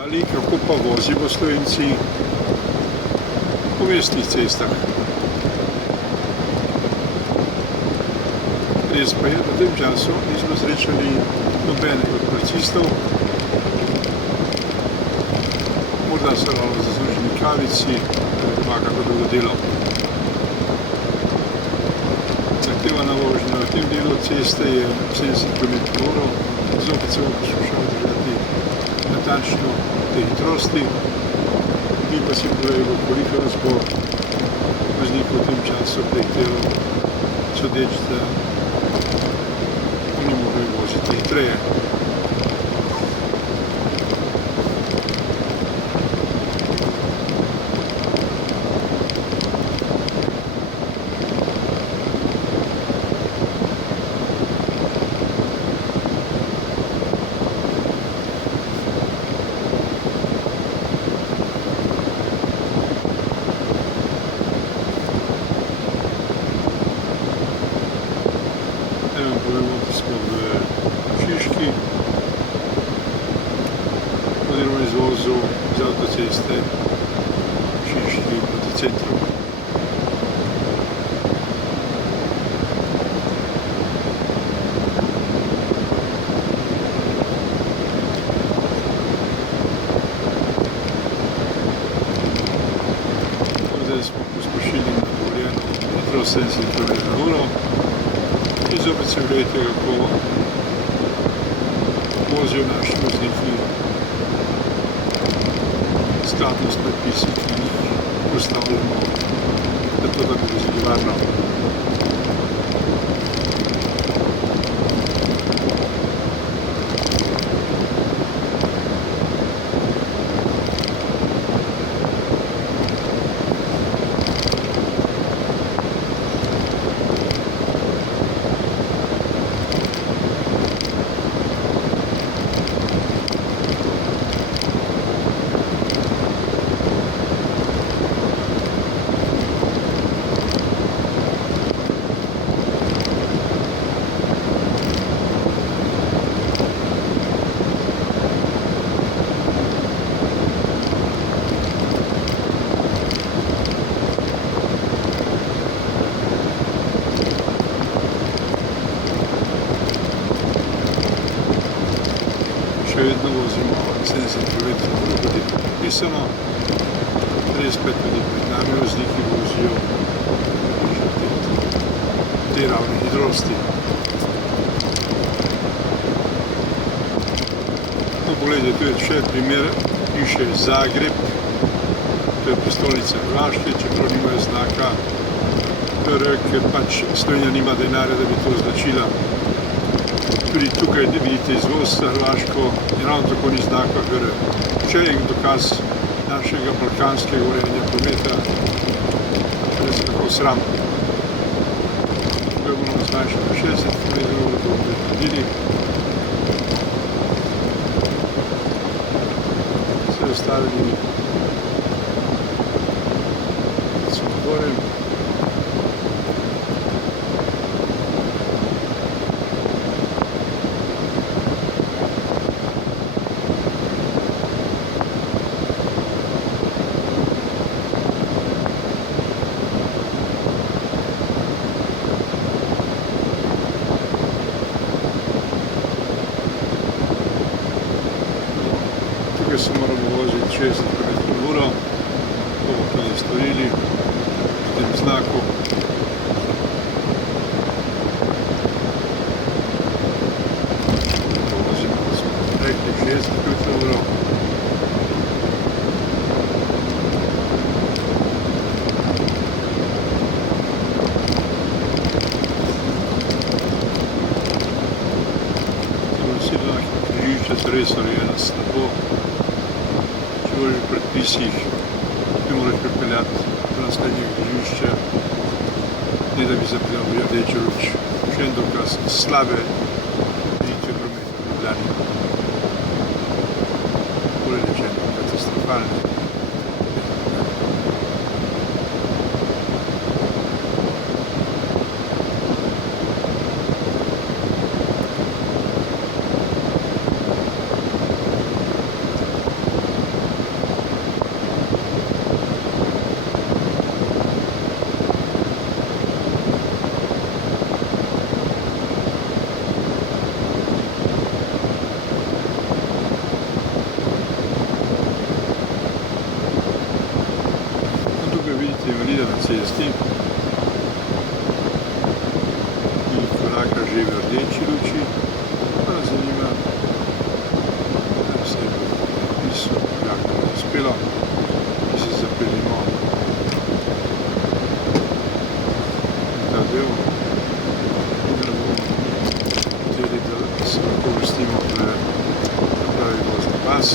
Ali kako pa vozimo Slovenci po mestnih cestah. Res pa je, da v tem času nismo srečali nobenega od policistov. Morda so ravno zasluženi kavici, ima kako drugo delo. Zahtevana vožnja v tem delu ceste je 70 km/h. Zopet se bomo poskušali držati natančno te hitrosti. Mi pa si pogledamo, koliko nas bo voznikov v tem času prehitelo, sodeč, da oni morajo voziti hitreje. Povemo, da smo v Šiški oziroma izvozu z avtoceste Šiški proti centru. Zdaj smo pospešili na dovoljeno hitrost 70 km/h. In zopet se gledajte, kako vozijo naši vozniki skladno s predpisi, ki jih postavljamo, zato da bi vozili varno. Še vedno vozimo 70 km/h, kot je predpisano. Res pa tudi pred nami vozniki vozijo te ravne hitrosti. No, pogledajte, tu je še primer, piše Zagreb, to je prestolnica Hrvaške, čeprav nimajo znaka HR, ker pač Slovenija nima denarja, da bi to označila. Tudi tukaj vidite izvoz za Hrvaško in ravno tako ni znaka HR. Še en dokaz našega balkanskega urejanja prometa, da se tako sram. Tukaj moramo zmanjšati na 60 km/h, da bomo naredili. Se ustavili semaforjem. Tukaj se moramo voziti 60 km/h, to bomo tudi storili v tem znaku. Vozimo, da smo rekli 60 km/h. Vsi lahki križišča so res urejena slabo. Če boš v predpisih, ti moraš pripeljati do naslednjega križišča, ne da bi zapljal rdečo luč. Še en dokaz slabe ureditve prometa v Ljubljani. Bolje rečeno, katastrofalne. cesti in koraka že v rdeči luči, pa nas zanima, da se je v napisu, kako nam je uspelo, da se zapeljemo ta del in da bomo hoteli, da se lahko vrstimo v pravi vozni pas.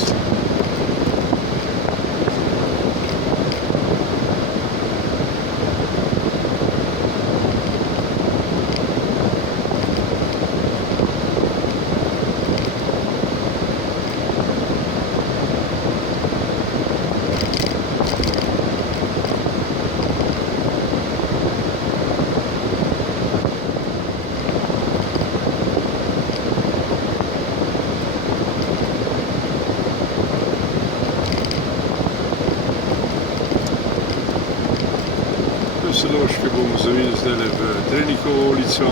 Seloške bomo zavili zdaj v Drenikovo ulico.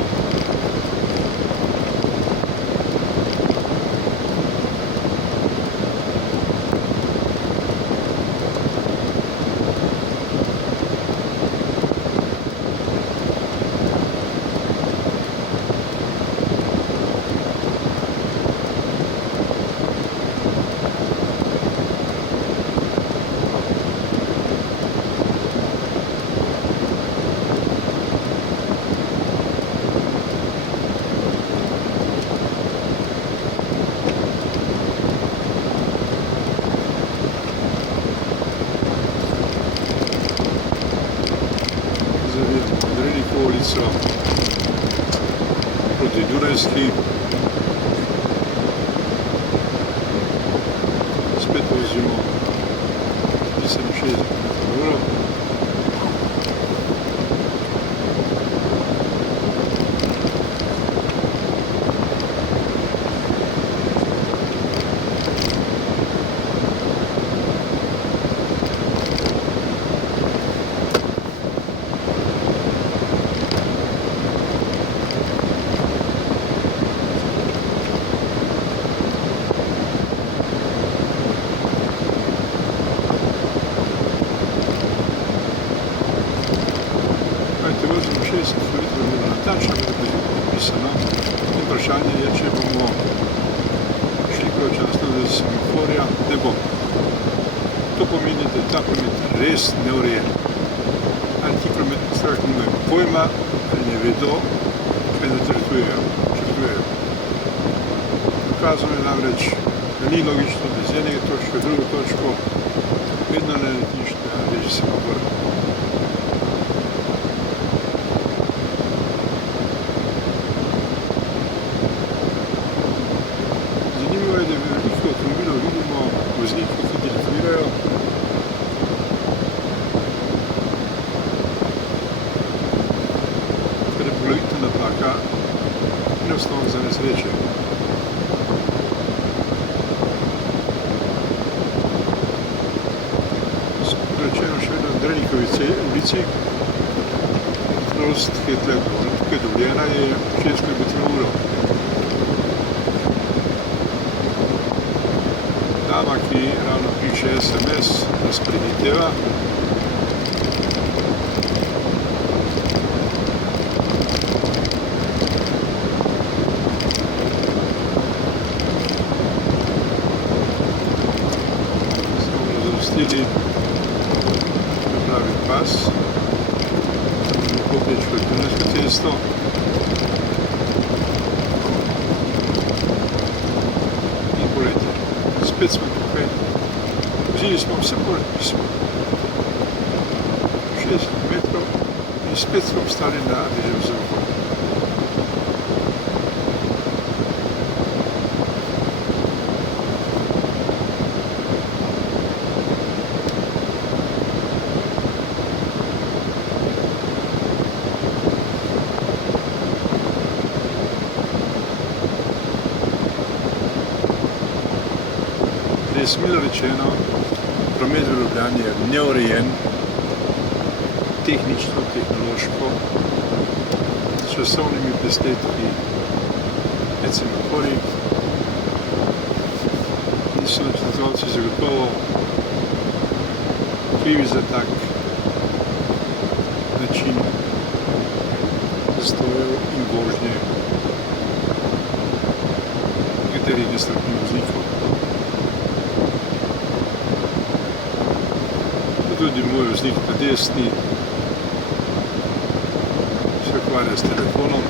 Ulico proti Dunajski. Spet vozimo 67 km/h. Vozimo 60 km natančno, da bi bilo napisano. In vprašanje je, če bomo šli pravočasno do semaforja, ne bomo. To pomeni, da je ta promet res neurejen. Ali ti prometni strah nimajo pojma, ali ne vedo, kaj načrtujejo. Dokazano je namreč, da ni logično, da z enega točke v drugo točko vedno naletiš na rdeči semafor. Vozniki, ki delifrirajo. Ker je poglavitna napaka in osnova za nesreče. Rečeno še vedno v Drenikovi ulici. Hitrost, ki je tukaj dovoljena, je 6 km/h. Dama, ki ravno piše SMS, nas prehiteva. Smo razvrstili pravi pas, poprečko je Dunajsko cesto. In poletje. Spet smo tukaj, vozili smo vse bolj, smo 60 km in spet smo obstali na rdečem semaforju. Res milo rečeno, promet v Ljubljani je neurejen, tehnično, tehnološko, s časovnimi presledki med semaforji, in so načrtovalci zagotovo krivi za tak način zastojev in vožnje nekaterih nestrpnih voznikov. Tudi moj voznik na desni se ukvarja s telefonom.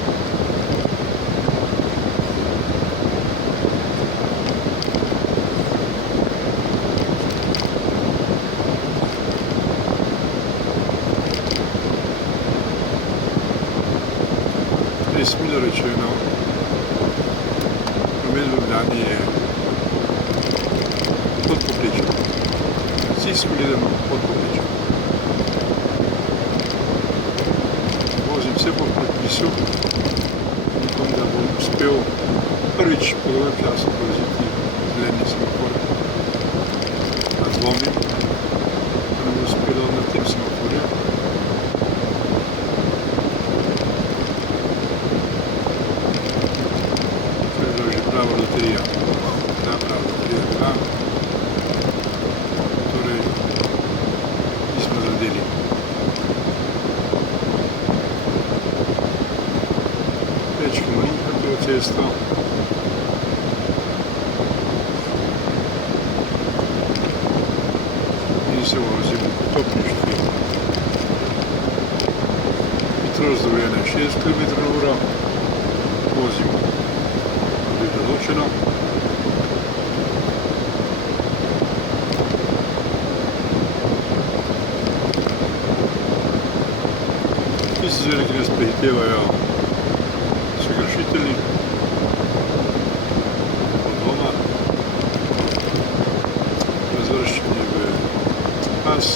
Res milo rečeno, promet v Ljubljani je pod povprečjem. Vsi gledamo pod povprečjem. Vozim vse po predpisu, upam, da bom uspel prvič po dolgem času povoziti zeleni semafor. A dvomim, da nam bo uspelo na tem semaforju. To je bila že prava loterija. Prava loterija bila. Torej, nismo zadeli. Prečkamo Linhartovo cesto. In se vozimo po topništvi. Hitrost dovoljena je 60 km/h. Vozimo tudi določeno. Tisti zveri, ki nas prehitevajo, so kršitelji, od doma, razvrščeni v pas.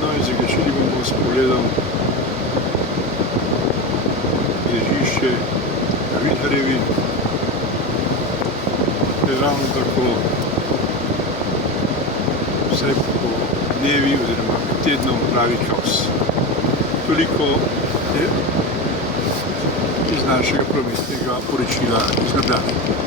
No in zagrešili bomo s pogledom križišče na Vinharjevi. Je ravno tako vse po dnevi oziroma tednom pravi kaos. Toliko je iz našega prometnega poročila iz Ljubljane.